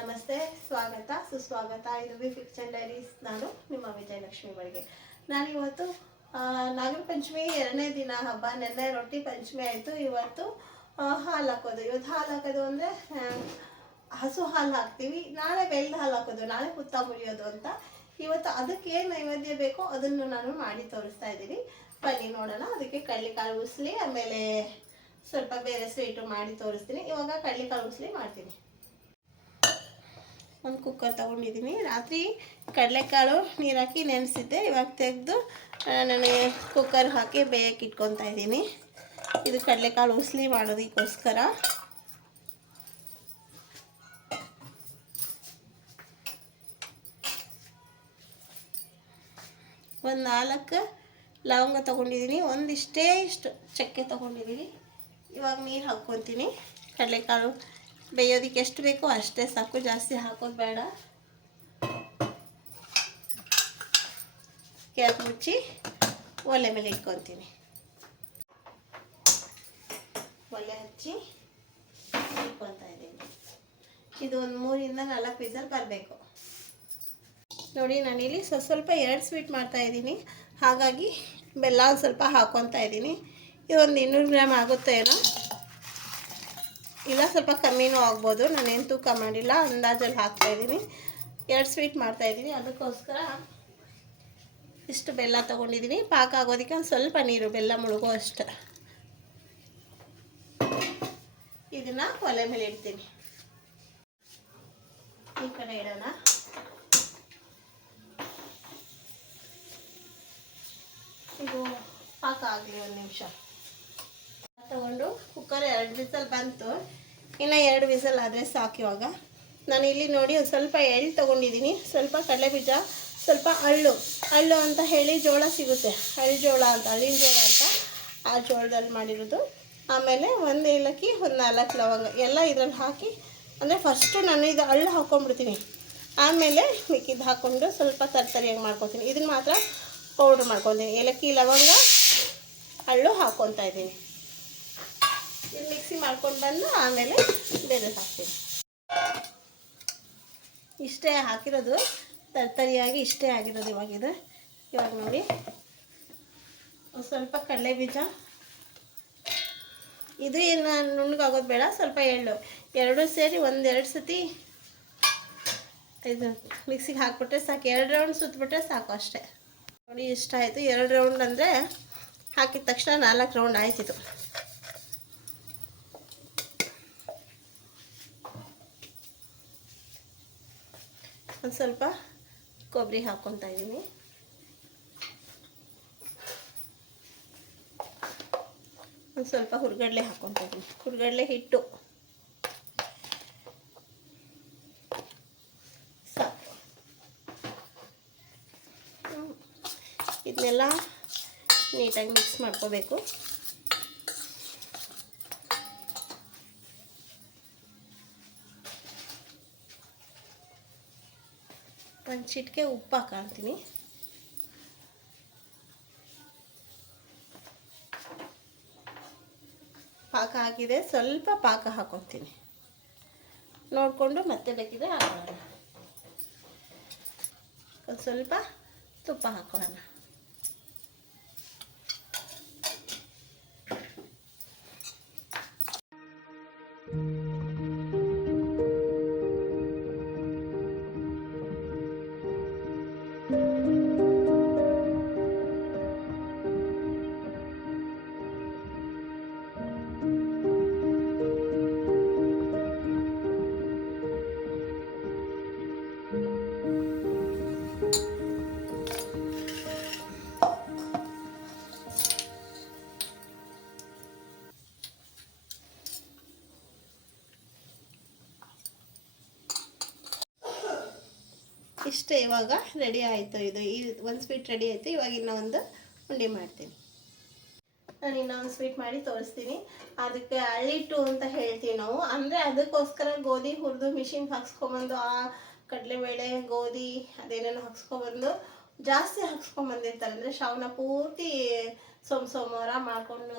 ನಮಸ್ತೆ, ಸ್ವಾಗತ ಸುಸ್ವಾಗತ. ಇದು ವಿ ಫಿಕ್ಷನ್ ಡೈರೀಸ್. ನಾನು ನಿಮ್ಮ ವಿಜಯಲಕ್ಷ್ಮಿ ಬಳಿಗೆ. ನಾನಿವತ್ತು ನಾಗರ ಪಂಚಮಿ 2ನೇ ದಿನ ಹಬ್ಬ. ನೆನ್ನೆ ರೊಟ್ಟಿ ಪಂಚಮಿ ಆಯಿತು. ಇವತ್ತು ಹಾಲು ಹಾಕೋದು. ಇವತ್ತು ಹಾಲು ಹಾಕೋದು ಅಂದರೆ ಹಸು ಹಾಲು ಹಾಕ್ತೀವಿ. ನಾಳೆ ಬೆಲ್ಲದ ಹಾಲು ಹಾಕೋದು, ನಾಳೆ ಹುತ್ತ ಮುರಿಯೋದು ಅಂತ. ಇವತ್ತು ಅದಕ್ಕೆ ಏನು ನೈವೇದ್ಯ ಬೇಕೋ ಅದನ್ನು ನಾನು ಮಾಡಿ ತೋರಿಸ್ತಾ ಇದ್ದೀನಿ. ಬನ್ನಿ ನೋಡೋಣ. ಅದಕ್ಕೆ ಕಡಲೆಕಾಳು ಉಸ್ಲಿ, ಆಮೇಲೆ ಸ್ವಲ್ಪ ಬೇರೆ ಸ್ವೀಟು ಮಾಡಿ ತೋರಿಸ್ತೀನಿ. ಇವಾಗ ಕಡಲೆಕಾಳು ಉಸ್ಲಿ ಮಾಡ್ತೀನಿ. ಒಂದು ಕುಕ್ಕರ್ ತೊಗೊಂಡಿದ್ದೀನಿ. ರಾತ್ರಿ ಕಡಲೆಕಾಳು ನೀರು ಹಾಕಿ ನೆನೆಸಿದ್ದೆ. ಇವಾಗ ತೆಗೆದು ನಾನು ಕುಕ್ಕರ್ ಹಾಕಿ ಬೇಯಕ್ಕೆ ಇಟ್ಕೊತಾ ಇದ್ದೀನಿ. ಇದು ಕಡಲೆಕಾಳು ಉಸ್ಲಿ ಮಾಡೋದಕ್ಕೋಸ್ಕರ. ಒಂದು 4 ಲವಂಗ ತೊಗೊಂಡಿದ್ದೀನಿ. ಇಷ್ಟು ಚಕ್ಕೆ ತೊಗೊಂಡಿದ್ದೀನಿ. ಇವಾಗ ನೀರು ಹಾಕ್ಕೊತೀನಿ. ಕಡಲೆಕಾಳು ಬೇಯೋದಕ್ಕೆ ಎಷ್ಟು ಬೇಕೋ ಅಷ್ಟೇ ಸಾಕು, ಜಾಸ್ತಿ ಹಾಕೋದು ಬೇಡ. ಕ್ಯಾಪ್ ಮುಚ್ಚಿ ಒಲೆ ಮೇಲೆ ಇಟ್ಕೊತೀನಿ. ಒಲೆ ಹಚ್ಚಿ ಇಟ್ಕೊತಾ ಇದ್ದೀನಿ. ಇದು ಒಂದು 3 ಇಂದ 4 ವಿಸಲ್ ಬರಬೇಕು. ನೋಡಿ, ನಾನಿಲ್ಲಿ ಸ್ವಲ್ಪ 2 ಸ್ವೀಟ್ ಮಾಡ್ತಾಯಿದ್ದೀನಿ. ಹಾಗಾಗಿ ಬೆಲ್ಲ ಒಂದು ಸ್ವಲ್ಪ ಹಾಕ್ಕೊತಾ ಇದ್ದೀನಿ. ಇದೊಂದು 200 ಗ್ರಾಮ್ ಆಗುತ್ತೆ ಏನೋ, ಇಲ್ಲ ಸ್ವಲ್ಪ ಕಮ್ಮಿನೂ ಆಗ್ಬೋದು. ನಾನೇನು ತೂಕ ಮಾಡಿಲ್ಲ, ಅಂದಾಜಲ್ಲಿ ಹಾಕ್ತಾಯಿದ್ದೀನಿ. 2 ಸ್ವೀಟ್ ಮಾಡ್ತಾಯಿದ್ದೀನಿ. ಅದಕ್ಕೋಸ್ಕರ ಇಷ್ಟು ಬೆಲ್ಲ ತೊಗೊಂಡಿದ್ದೀನಿ. ಪಾಕ ಆಗೋದಕ್ಕೆ ಒಂದು ಸ್ವಲ್ಪ ನೀರು, ಬೆಲ್ಲ ಮುಳುಗೋ ಅಷ್ಟು. ಇದನ್ನು ಒಲೆ ಮೇಲೆ ಇಡ್ತೀನಿ. ಈ ಕಡೆ ಇಡೋಣ. ಇದು ಪಾಕ ಆಗಲಿ 1 ನಿಮಿಷ. ತಗೊಂಡು ಕುಕ್ಕರ್ 2 ವಿಸಲ್ ಬಂತು. ಇನ್ನು 2 ವಿಸಲ್ ಆದರೆ ಸಾಕು. ಇವಾಗ ನಾನು ಇಲ್ಲಿ ನೋಡಿ ಒಂದು ಸ್ವಲ್ಪ ಎಳ್ಳು ತೊಗೊಂಡಿದ್ದೀನಿ, ಸ್ವಲ್ಪ ಕಡಲೆಬೀಜ, ಸ್ವಲ್ಪ ಅಳ್ಳು ಅಂತ ಹೇಳಿ ಜೋಳ ಸಿಗುತ್ತೆ, ಅಳ್ಳಿನ ಜೋಳ ಅಂತ, ಆ ಜೋಳದಲ್ಲಿ ಮಾಡಿರೋದು. ಆಮೇಲೆ 1 ಏಲಕ್ಕಿ, ಒಂದು 4 ಲವಂಗ ಎಲ್ಲ ಇದ್ರಲ್ಲಿ ಹಾಕಿ, ಅಂದರೆ ಫಸ್ಟು ನಾನು ಇದು ಅಳ್ಳು ಹಾಕ್ಕೊಂಡ್ಬಿಡ್ತೀನಿ. ಆಮೇಲೆ ಮಿಕ್ಕಿದ್ದು ಹಾಕ್ಕೊಂಡು ಸ್ವಲ್ಪ ತರಿಯಾಗಿ ಮಾಡ್ಕೊತೀನಿ. ಇದನ್ನು ಮಾತ್ರ ಪೌಡ್ರ್ ಮಾಡ್ಕೊತೀನಿ. ಏಲಕ್ಕಿ, ಲವಂಗ, ಅಳ್ಳು ಹಾಕ್ಕೊತಾ ಇದ್ದೀನಿ. ಇದು ಮಿಕ್ಸಿ ಮಾಡ್ಕೊಂಡು ಬಂದು ಆಮೇಲೆ ಬೇರೆ ಹಾಕ್ತೀನಿ. ಇಷ್ಟೇ ಹಾಕಿರೋದು, ತರಿಯಾಗಿ ಇಷ್ಟೇ ಆಗಿರೋದು. ಇವಾಗ ನೋಡಿ, ಒಂದು ಸ್ವಲ್ಪ ಕಡಲೆಬೀಜ, ಇದು ಏನು ನುಣ್ಣಗಾಗೋದು ಬೇಡ, ಸ್ವಲ್ಪ ಎಳ್ಳು, 2 ಸೇರಿ 1-2 ಸತಿ ಇದು ಮಿಕ್ಸಿಗೆ ಹಾಕ್ಬಿಟ್ರೆ ಸಾಕು. 2 ರೌಂಡ್ ಸುತ್ತಬಿಟ್ರೆ ಸಾಕು ಅಷ್ಟೇ. ನೋಡಿ, ಇಷ್ಟ ಆಯಿತು. 2 ರೌಂಡ್ ಅಂದರೆ ಹಾಕಿದ ತಕ್ಷಣ 4 ರೌಂಡ್ ಆಯ್ತಿತ್ತು. ಒಂದು ಸ್ವಲ್ಪ ಕೊಬ್ಬರಿ ಹಾಕ್ಕೊತಾ ಇದ್ದೀನಿ. ಒಂದು ಸ್ವಲ್ಪ ಹುರ್ಗಡ್ಲೆ ಹಾಕ್ಕೊತಾ ಇದ್ದೀನಿ. ಹುರ್ಗಡ್ಲೆ ಹಿಟ್ಟು ಸಾಕು. ಇದನ್ನೆಲ್ಲ ನೀಟಾಗಿ ಮಿಕ್ಸ್ ಮಾಡ್ಕೋಬೇಕು. ಒಂದು ಚಿಟಿಕೆ ಉಪ್ಪು ಹಾಕ್ತೀನಿ. ಪಾಕ ಹಾಕಿದೆ, ಸ್ವಲ್ಪ ಪಾಕ ಹಾಕ್ಕೊತೀನಿ. ನೋಡಿಕೊಂಡು ಮತ್ತೆ ಬೇಕಿದ್ರೆ ಹಾಕೋಣ. ಒಂದು ಸ್ವಲ್ಪ ತುಪ್ಪ ಹಾಕೋಣ. ಇಷ್ಟೇ, ಇವಾಗ ರೆಡಿ ಆಯಿತು. ಈ 1 ಸ್ವೀಟ್ ರೆಡಿ ಆಯಿತು. ಇವಾಗ ಇನ್ನೊಂದು ಉಂಡೆ ಮಾಡ್ತೀನಿ. ನಾನು ಇನ್ನೊಂದು ಸ್ವೀಟ್ ಮಾಡಿ ತೋರಿಸ್ತೀನಿ. ಅದಕ್ಕೆ ಅಳ್ಳಿಟ್ಟು ಅಂತ ಹೇಳ್ತೀವಿ ನಾವು. ಅಂದರೆ ಅದಕ್ಕೋಸ್ಕರ ಗೋಧಿ ಹುರಿದು ಮಿಷಿನ್ಗೆ ಹಾಕ್ಸ್ಕೊಬಂದು, ಆ ಕಡಲೆಬೇಳೆ, ಗೋಧಿ ಅದೇನೇನೋ ಹಾಕ್ಸ್ಕೊಬಂದು ಜಾಸ್ತಿ ಹಾಕ್ಸ್ಕೊಂಬಂದಿರ್ತಾರೆ. ಅಂದರೆ ಶಾವನ ಪೂರ್ತಿ ಸೋಮವಾರ ಮಾಡ್ಕೊಂಡು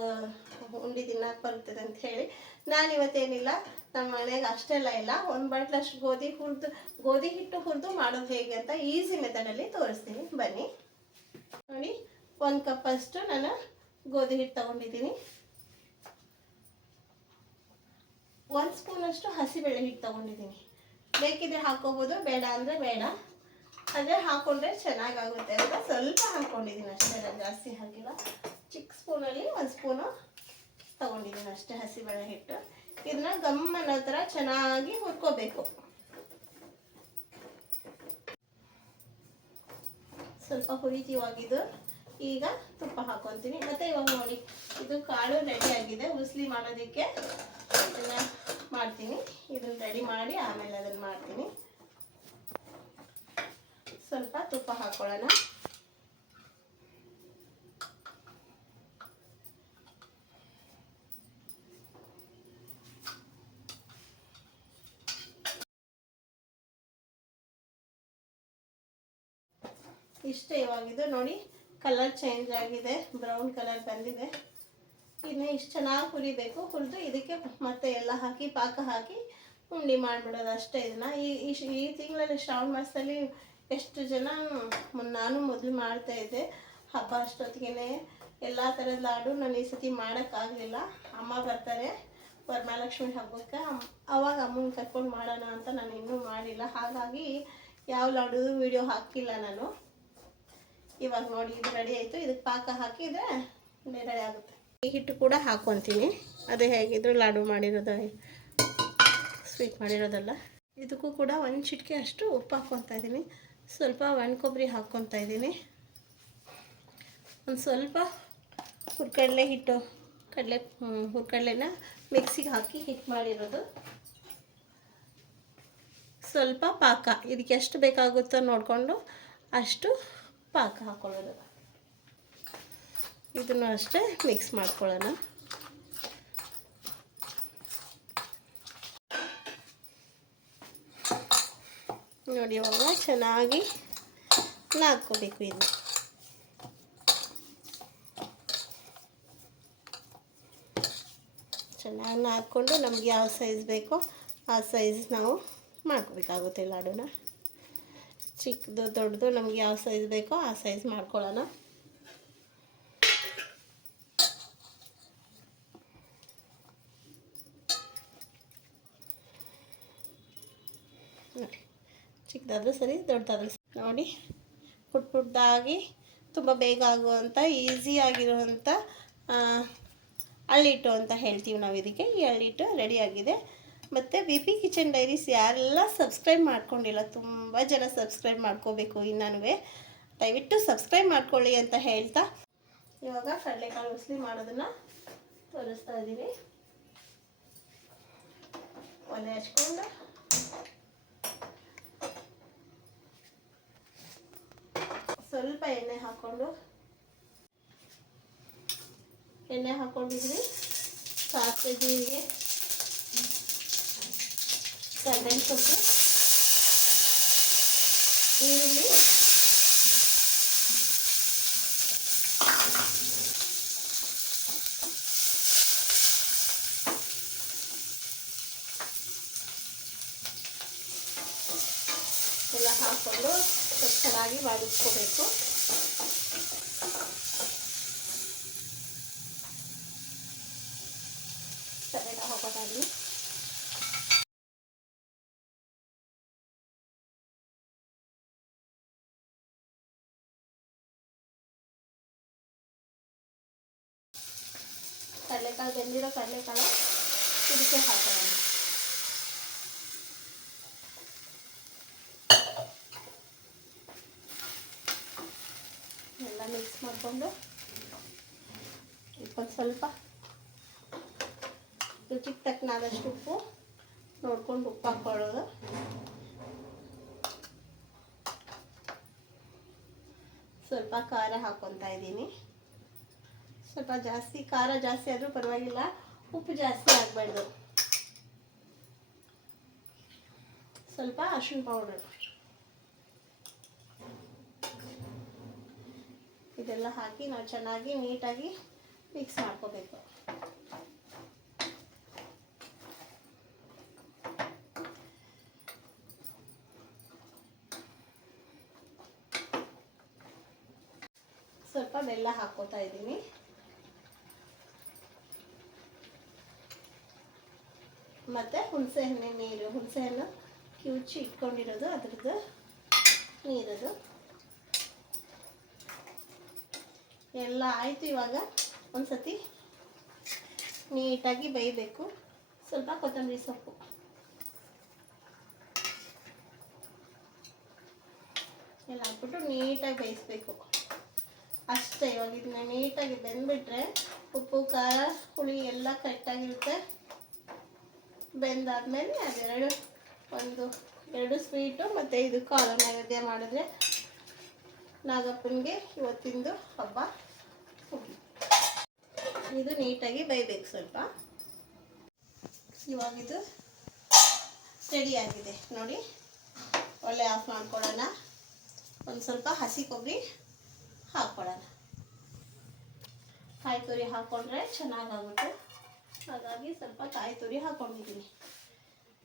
ಉಂಡಿ ತಿನ್ನಕ್ಕೆ ಬರ್ತದೆ ಅಂತ ಹೇಳಿ ನಾನು ಇವತ್ತೇನಿಲ್ಲ ನಮ್ಮ ಮನೆಗೆ ಅಷ್ಟೆಲ್ಲ ಇಲ್ಲ, ಒಂದು ಬಟ್ಲಷ್ಟು ಗೋಧಿ ಹಿಟ್ಟು ಹುರಿದು ಮಾಡೋದು ಹೇಗೆ ಅಂತ ಈಸಿ ಮೆಥಡಲ್ಲಿ ತೋರಿಸ್ತೀನಿ ಬನ್ನಿ. ನೋಡಿ, 1 ಕಪ್ಪಷ್ಟು ನಾನು ಗೋಧಿ ಹಿಟ್ಟು ತಗೊಂಡಿದ್ದೀನಿ. 1 ಸ್ಪೂನಷ್ಟು ಹಸಿಬೇಳೆ ಹಿಟ್ಟು ತಗೊಂಡಿದ್ದೀನಿ. ಬೇಕಿದ್ರೆ ಹಾಕೋಬೋದು, ಬೇಡ ಅಂದರೆ ಬೇಡ. ಅದೇ ಹಾಕೊಂಡ್ರೆ ಚೆನ್ನಾಗಾಗುತ್ತೆ ಅಂತ ಸ್ವಲ್ಪ ಹಾಕ್ಕೊಂಡಿದ್ದೀನಿ ಅಷ್ಟೇ, ಜಾಸ್ತಿ ಹಾಕಿಲ್ಲ. ಚಿಕ್ಕ ಸ್ಪೂನಲ್ಲಿ 1 ಸ್ಪೂನು ತಗೊಂಡಿದ್ದೀನಿ ಅಷ್ಟೇ ಹಸಿಬೇಳೆ ಹಿಟ್ಟು. ಇದನ್ನ ಗಮ್ಮನ ಥರ ಚೆನ್ನಾಗಿ ಹುರ್ಕೋಬೇಕು. ಸ್ವಲ್ಪ ಹುರಿತೀವಾಗಿದ್ದು. ಈಗ ತುಪ್ಪ ಹಾಕೊತೀನಿ. ಮತ್ತು ಇವಾಗ ನೋಡಿ, ಇದು ಕಾಳು ರೆಡಿ ಆಗಿದೆ. ಉಸ್ಲಿ ಮಾಡೋದಕ್ಕೆ ಇದನ್ನು ಮಾಡ್ತೀನಿ. ಇದನ್ನು ರೆಡಿ ಮಾಡಿ ಆಮೇಲೆ ಅದನ್ನು ಮಾಡ್ತೀನಿ. ಸ್ವಲ್ಪ ತುಪ್ಪ ಹಾಕೊಳ್ಳೋಣ. ಇಷ್ಟೇ. ಇವಾಗಿದ್ದು ನೋಡಿ, ಕಲರ್ ಚೇಂಜ್ ಆಗಿದೆ, ಬ್ರೌನ್ ಕಲರ್ ಬಂದಿದೆ. ಇದನ್ನ ಇಷ್ಟು ಚೆನ್ನಾಗಿ ಹುರಿಬೇಕು. ಹುರಿದು ಇದಕ್ಕೆ ಮತ್ತೆ ಎಲ್ಲ ಹಾಕಿ ಪಾಕ ಹಾಕಿ ಉಂಡೆ ಮಾಡಿಬಿಡೋದು ಅಷ್ಟೇ. ಇದನ್ನು ಈ ತಿಂಗಳಲ್ಲಿ ಶ್ರಾವಣ ಮಾಸದಲ್ಲಿ ಎಷ್ಟು ಜನ, ನಾನು ಮೊದಲು ಮಾಡ್ತಾಯಿದ್ದೆ. ಹಬ್ಬ ಅಷ್ಟೊತ್ತಿಗೆ ಎಲ್ಲ ಥರದ ಲಾಡು ನಾನು ಈ ಸತಿ ಮಾಡೋಕ್ಕಾಗಲಿಲ್ಲ. ಅಮ್ಮ ಬರ್ತಾರೆ ವರಮಹಾಲಕ್ಷ್ಮಿ ಹಬ್ಬಕ್ಕೆ, ಅವಾಗ ಅಮ್ಮನ ಕರ್ಕೊಂಡು ಮಾಡೋಣ ಅಂತ ನಾನು ಇನ್ನೂ ಮಾಡಿಲ್ಲ. ಹಾಗಾಗಿ ಯಾವ ಲಾಡು ವಿಡಿಯೋ ಹಾಕಿಲ್ಲ ನಾನು. ಇವಾಗ ನೋಡಿ, ಇದು ರೆಡಿ ಆಯಿತು. ಇದಕ್ಕೆ ಪಾಕ ಹಾಕಿದರೆ ರೆಡಿ ಆಗುತ್ತೆ. ಈ ಹಿಟ್ಟು ಕೂಡ ಹಾಕ್ಕೊತೀನಿ. ಅದೇ ಹೇಗಿದ್ರು ಲಾಡು ಮಾಡಿರೋದು, ಸ್ವೀಟ್ ಮಾಡಿರೋದಲ್ಲ. ಇದಕ್ಕೂ ಕೂಡ 1 ಚಿಟಿಕೆ ಅಷ್ಟು ಉಪ್ಪು ಹಾಕ್ಕೊತಾ ಇದ್ದೀನಿ. ಸ್ವಲ್ಪ ಒಣ ಕೊಬ್ಬರಿ ಹಾಕ್ಕೊತಾ ಇದ್ದೀನಿ. ಒಂದು ಸ್ವಲ್ಪ ಹುರ್ಕಡಲೆ ಹಿಟ್ಟು, ಹುರ್ಕಡಲೆನ ಮಿಕ್ಸಿಗೆ ಹಾಕಿ ಹಿಟ್ಟು ಮಾಡಿರೋದು. ಸ್ವಲ್ಪ ಪಾಕ, ಇದಕ್ಕೆ ಎಷ್ಟು ಬೇಕಾಗುತ್ತೋ ನೋಡಿಕೊಂಡು ಅಷ್ಟು ಪಾಕ ಹಾಕ್ಕೊಳ್ಳೋದು. ಇದನ್ನು ಅಷ್ಟೇ ಮಿಕ್ಸ್ ಮಾಡ್ಕೊಳ್ಳೋಣ. ನೋಡಿ, ಇವಾಗ ಚೆನ್ನಾಗಿ ನಾದ್ಕೋಬೇಕು. ಇದು ಚೆನ್ನಾಗಿ ನಾದ್ಕೊಂಡು ನಮ್ಗೆ ಯಾವ ಸೈಜ್ ಬೇಕೋ ಆ ಸೈಜ್ ನಾವು ಮಾಡ್ಕೋಬೇಕಾಗುತ್ತೆ ಲಾಡುನ. ಚಿಕ್ಕದು ದೊಡ್ಡದು ನಮ್ಗೆ ಯಾವ ಸೈಜ್ ಬೇಕೋ ಆ ಸೈಜ್ ಮಾಡ್ಕೊಳ್ಳೋಣ. ನೋಡಿ, ಚಿಕ್ಕದಾದರೂ ಸರಿ, ದೊಡ್ಡದಾದರೂ ಸರಿ. ನೋಡಿ, ಪುಟ್ಟದಾಗಿ ತುಂಬ ಬೇಗ ಆಗುವಂಥ ಈಸಿ ಆಗಿರುವಂಥ ಅಳ್ಳಿಟ್ಟು ಅಂತ ಹೇಳ್ತೀವಿ ನಾವು ಇದಕ್ಕೆ. ಈ ಅಳ್ಳಿಟ್ಟು ರೆಡಿಯಾಗಿದೆ. ಮತ್ತು BP ಕಿಚನ್ ಡೈರೀಸ್ ಯಾರೆಲ್ಲ ಸಬ್ಸ್ಕ್ರೈಬ್ ಮಾಡ್ಕೊಂಡಿಲ್ಲ, ತುಂಬ ಜನ ಸಬ್ಸ್ಕ್ರೈಬ್ ಮಾಡ್ಕೋಬೇಕು. ಇನ್ನೂ ದಯವಿಟ್ಟು ಸಬ್ಸ್ಕ್ರೈಬ್ ಮಾಡ್ಕೊಳ್ಳಿ ಅಂತ ಹೇಳ್ತಾ, ಇವಾಗ ಕಡಲೆಕಾಳು ಉಸ್ಲಿ ಮಾಡೋದನ್ನು ತೋರಿಸ್ತಾ ಇದ್ದೀನಿ. ಒಲೆ ಹಚ್ಕೊಂಡು ಸ್ವಲ್ಪ ಎಣ್ಣೆ ಹಾಕ್ಕೊಂಡಿದ್ರಿ. ಸಾಸಿವೆ, ಜೀರಿಗೆ, ಕರ್ಬೇವಿನ ಸೊಪ್ಪು, ಈರುಳ್ಳಿ, ಎಲ್ಲ ಹಾಕ್ಕೊಂಡು ಚೆನ್ನಾಗಿ ಬಾಡಿಸ್ಕೋಬೇಕು. ಟೊಮೆಟೊ ಹಾಕೋದಾಗಲಿ. ಕಡಲೆಕಾಳು, ಬೆಂದಿರೋ ಕಡಲೆಕಾಳು ಇದಕ್ಕೆ ಹಾಕೋಣ. ಎಲ್ಲ ಮಿಕ್ಸ್ ಮಾಡಿಕೊಂಡು ಸ್ವಲ್ಪ ರುಚಿಗೆ ತಕ್ಕನಾದಷ್ಟು ಉಪ್ಪು ನೋಡ್ಕೊಂಡು ಉಪ್ಪು ಹಾಕ್ಕೊಳ್ಳೋದು. ಸ್ವಲ್ಪ ಖಾರ ಹಾಕ್ಕೊತಾ ಇದ್ದೀನಿ. ಸ್ವಲ್ಪ ಜಾಸ್ತಿ, ಖಾರ ಜಾಸ್ತಿ ಆದರೂ ಪರವಾಗಿಲ್ಲ, ಉಪ್ಪು ಜಾಸ್ತಿ ಆಗಬಾರ್ದು. ಸ್ವಲ್ಪ ಅರಿಶಿನ ಪೌಡರ್, ಇದೆಲ್ಲ ಹಾಕಿ ನಾವು ಚೆನ್ನಾಗಿ ನೀಟಾಗಿ ಮಿಕ್ಸ್ ಮಾಡ್ಕೋಬೇಕು. ಸ್ವಲ್ಪ ಬೆಲ್ಲ ಹಾಕೋತಾ ಇದ್ದೀನಿ. ಮತ್ತು ಹುಣಸೆಹಣ್ಣೆ ನೀರು, ಹುಣಸೆಹಣ್ಣು ಕಿವುಚಿ ಇಟ್ಕೊಂಡಿರೋದು ಅದ್ರದ್ದು ನೀರದು ಎಲ್ಲ ಆಯಿತು. ಇವಾಗ ಒಂದು ಸತಿ ನೀಟಾಗಿ ಬೇಯಬೇಕು. ಸ್ವಲ್ಪ ಕೊತ್ತಂಬರಿ ಸೊಪ್ಪು ಎಲ್ಲ ಹಾಕ್ಬಿಟ್ಟು ನೀಟಾಗಿ ಬೇಯಿಸ್ಬೇಕು ಅಷ್ಟೇ. ಇವಾಗ ಇದನ್ನ ನೀಟಾಗಿ ಬೆಂದ್ಬಿಟ್ರೆ ಉಪ್ಪು ಖಾರ ಹುಳಿ ಎಲ್ಲ ಕರೆಕ್ಟಾಗಿರುತ್ತೆ. ಬೆಂದಾದ್ಮೇಲೆ ಎರಡು ಸ್ವೀಟು ಮತ್ತು ಇದು ಕಾಳು ನೈವೇದ್ಯ ಮಾಡಿದ್ರೆ ನಾಗಪ್ಪನಿಗೆ ಇವತ್ತಿಂದು ಹಬ್ಬ ಮುಗಿ. ಇದು ನೀಟಾಗಿ ಬೇಯಬೇಕು ಸ್ವಲ್ಪ. ಇವಾಗಿದು ರೆಡಿಯಾಗಿದೆ ನೋಡಿ. ಒಳ್ಳೆ ಆಫ್ ಮಾಡ್ಕೊಳ್ಳೋಣ. ಒಂದು ಸ್ವಲ್ಪ ಹಸಿ ಕೊಬ್ಬರಿ ಹಾಕ್ಕೊಳ್ಳೋಣ. ಕಾಯಿ ತುರಿ ಹಾಕ್ಕೊಂಡ್ರೆ ಚೆನ್ನಾಗಾಗುತ್ತೆ, ಹಾಗಾಗಿ ಸ್ವಲ್ಪ ಕಾಯಿ ತುರಿ ಹಾಕ್ಕೊಂಡಿದ್ದೀನಿ.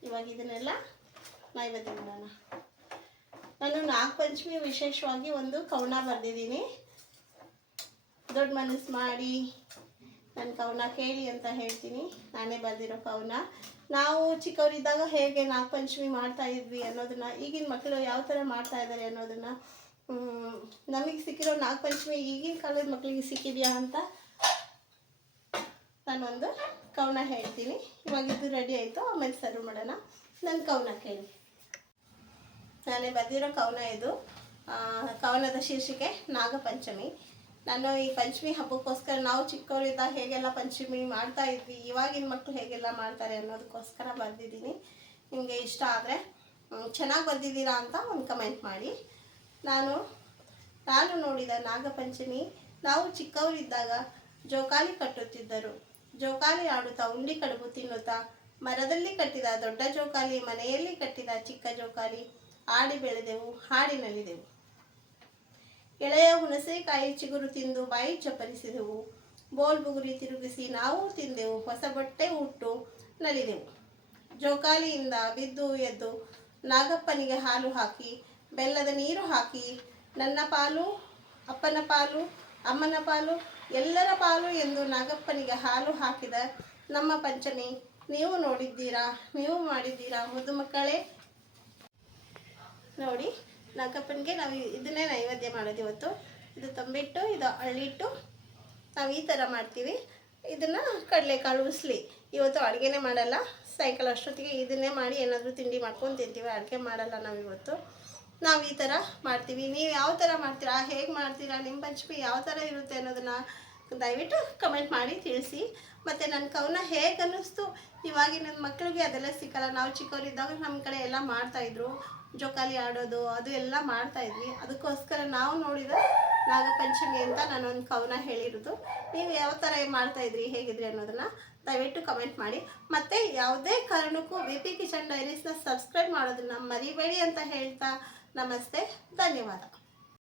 ಇವಾಗ ಇದನ್ನೆಲ್ಲ ನೈವೇದ್ಯ ಮಾಡೋಣ. ನಾನು ನಾಗಪಂಚಮಿ ವಿಶೇಷವಾಗಿ ಒಂದು ಕವನ ಬರೆದಿದ್ದೀನಿ. ದೊಡ್ಡ ಮನಸ್ಸು ಮಾಡಿ ನನ್ನ ಕವನ ಕೇಳಿ ಅಂತ ಹೇಳ್ತೀನಿ. ನಾನೇ ಬರೆದಿರೋ ಕವನ. ನಾವು ಚಿಕ್ಕವರಿದ್ದಾಗ ಹೇಗೆ ನಾಗಪಂಚಮಿ ಮಾಡ್ತಾ ಇದ್ವಿ ಅನ್ನೋದನ್ನು, ಈಗಿನ ಮಕ್ಕಳು ಯಾವ ಥರ ಮಾಡ್ತಾ ಇದ್ದಾರೆ ಅನ್ನೋದನ್ನು, ನಮಗೆ ಸಿಕ್ಕಿರೋ ನಾಗಪಂಚಮಿ ಈಗಿನ ಕಾಲದ ಮಕ್ಕಳಿಗೆ ಸಿಕ್ಕಿದೆಯಾ ಅಂತ ನಾನೊಂದು ಕವನ ಹೇಳ್ತೀನಿ. ಇವಾಗ ಇದು ರೆಡಿ ಆಯಿತು, ಆಮೇಲೆ ಸರ್ವ್ ಮಾಡೋಣ. ನನ್ನ ಕವನ ಕೇಳಿ. ನಾನೇ ಬರೆದಿರೋ ಕವನ ಇದು. ಕವನದ ಶೀರ್ಷಿಕೆ ನಾಗಪಂಚಮಿ. ನಾನು ಈ ಪಂಚಮಿ ಹಬ್ಬಕ್ಕೋಸ್ಕರ ನಾವು ಚಿಕ್ಕವರಿದ್ದಾಗ ಹೇಗೆಲ್ಲ ಪಂಚಮಿ ಮಾಡ್ತಾ ಇದ್ವಿ, ಇವಾಗಿನ ಮಕ್ಕಳು ಹೇಗೆಲ್ಲ ಮಾಡ್ತಾರೆ ಅನ್ನೋದಕ್ಕೋಸ್ಕರ ಬರೆದಿದ್ದೀನಿ. ನಿಮಗೆ ಇಷ್ಟ ಆದರೆ ಚೆನ್ನಾಗಿ ಬರೆದಿದ್ದೀರಾ ಅಂತ ಒಂದು ಕಮೆಂಟ್ ಮಾಡಿ. ನಾನು ನೋಡಿದ ನಾಗಪಂಚಮಿ, ನಾವು ಚಿಕ್ಕವರಿದ್ದಾಗ ಜೋಕಾಲಿ ಕಟ್ಟುತ್ತಿದ್ದರು. ಜೋಕಾಲಿ ಆಡುತ್ತಾ ಉಂಡಿ ಕಡುಬು ತಿನ್ನುತ್ತಾ, ಮರದಲ್ಲಿ ಕಟ್ಟಿದ ದೊಡ್ಡ ಜೋಕಾಲಿ, ಮನೆಯಲ್ಲಿ ಕಟ್ಟಿದ ಚಿಕ್ಕ ಜೋಕಾಲಿ, ಆಡಿ ಬೆಳೆದೆವು, ಹಾಡಿ ನಲಿದೆವು. ಎಳೆಯ ಹುಣಸೆಕಾಯಿ ಚಿಗುರು ತಿಂದು ಬಾಯಿ ಚಪ್ಪರಿಸಿದೆವು. ಬೋಲ್ ಬುಗುರಿ ತಿರುಗಿಸಿ ನಾವು ತಿಂದೆವು, ಹೊಸ ಬಟ್ಟೆ ಉಟ್ಟು ನಲಿದೆವು. ಜೋಕಾಲಿಯಿಂದ ಬಿದ್ದು ಎದ್ದು ನಾಗಪ್ಪನಿಗೆ ಹಾಲು ಹಾಕಿ, ಬೆಲ್ಲದ ನೀರು ಹಾಕಿ, ನನ್ನ ಪಾಲು, ಅಪ್ಪನ ಪಾಲು, ಅಮ್ಮನ ಪಾಲು, ಎಲ್ಲರ ಪಾಲು ಎಂದು ನಾಗಪ್ಪನಿಗೆ ಹಾಲು ಹಾಕಿದ ನಮ್ಮ ಪಂಚಮಿ ನೀವು ನೋಡಿದ್ದೀರಾ, ನೀವು ಮಾಡಿದ್ದೀರಾ ಮುದ್ದು ಮಕ್ಕಳೇ? ನೋಡಿ, ನಾಗಪ್ಪನಿಗೆ ನಾವು ಇದನ್ನೇ ನೈವೇದ್ಯ ಮಾಡೋದು ಇವತ್ತು. ಇದು ತಂಬಿಟ್ಟು, ಇದು ಅಳ್ಳಿಟ್ಟು ನಾವು ಈ ಥರ ಮಾಡ್ತೀವಿ. ಇದನ್ನು ಕಡಲೆಕಾಳು ಉಸ್ಲಿ ಇವತ್ತು ಅಡುಗೆನೇ ಮಾಡಲ್ಲ. ಸಾಯಂಕಾಲ ಅಷ್ಟೊತ್ತಿಗೆ ಇದನ್ನೇ ಮಾಡಿ ಏನಾದರೂ ತಿಂಡಿ ಮಾಡ್ಕೊಂಡು ತಿಂತೀವಿ. ಅಡುಗೆ ಮಾಡಲ್ಲ ನಾವು ಇವತ್ತು. ನಾವು ಈ ಥರ ಮಾಡ್ತೀವಿ. ನೀವು ಯಾವ ಥರ ಮಾಡ್ತೀರಾ, ಹೇಗೆ ಮಾಡ್ತೀರಾ, ನಿಮ್ಮ ಪಂಚಮಿ ಯಾವ ಥರ ಇರುತ್ತೆ ಅನ್ನೋದನ್ನು ದಯವಿಟ್ಟು ಕಮೆಂಟ್ ಮಾಡಿ ತಿಳಿಸಿ. ಮತ್ತು ನನ್ನ ಕವನ ಹೇಗೆ ಅನ್ನಿಸ್ತು, ಇವಾಗಿನ ಮಕ್ಕಳಿಗೆ ಅದೆಲ್ಲ ಸಿಕ್ಕಲ್ಲ. ನಾವು ಚಿಕ್ಕವರಿದ್ದಾಗ ನಮ್ಮ ಕಡೆ ಎಲ್ಲ ಮಾಡ್ತಾಯಿದ್ರು, ಜೋಕಾಲಿ ಆಡೋದು ಅದು ಎಲ್ಲ ಮಾಡ್ತಾಯಿದ್ವಿ. ಅದಕ್ಕೋಸ್ಕರ ನಾವು ನೋಡಿದ ನಾಗಪಂಚಮಿ ಅಂತ ನಾನೊಂದು ಕವನ ಹೇಳಿರೋದು. ನೀವು ಯಾವ ಥರ ಮಾಡ್ತಾಯಿದ್ರಿ, ಹೇಗಿದ್ರಿ ಅನ್ನೋದನ್ನು ದಯವಿಟ್ಟು ಕಮೆಂಟ್ ಮಾಡಿ. ಮತ್ತು ಯಾವುದೇ ಕಾರಣಕ್ಕೂ VP ಕಿಚನ್ ಡೈರೀಸ್ನ ಸಬ್ಸ್ಕ್ರೈಬ್ ಮಾಡೋದನ್ನು ಮರಿಬೇಡಿ ಅಂತ ಹೇಳ್ತಾ ನಮಸ್ತೆ, ಧನ್ಯವಾದ.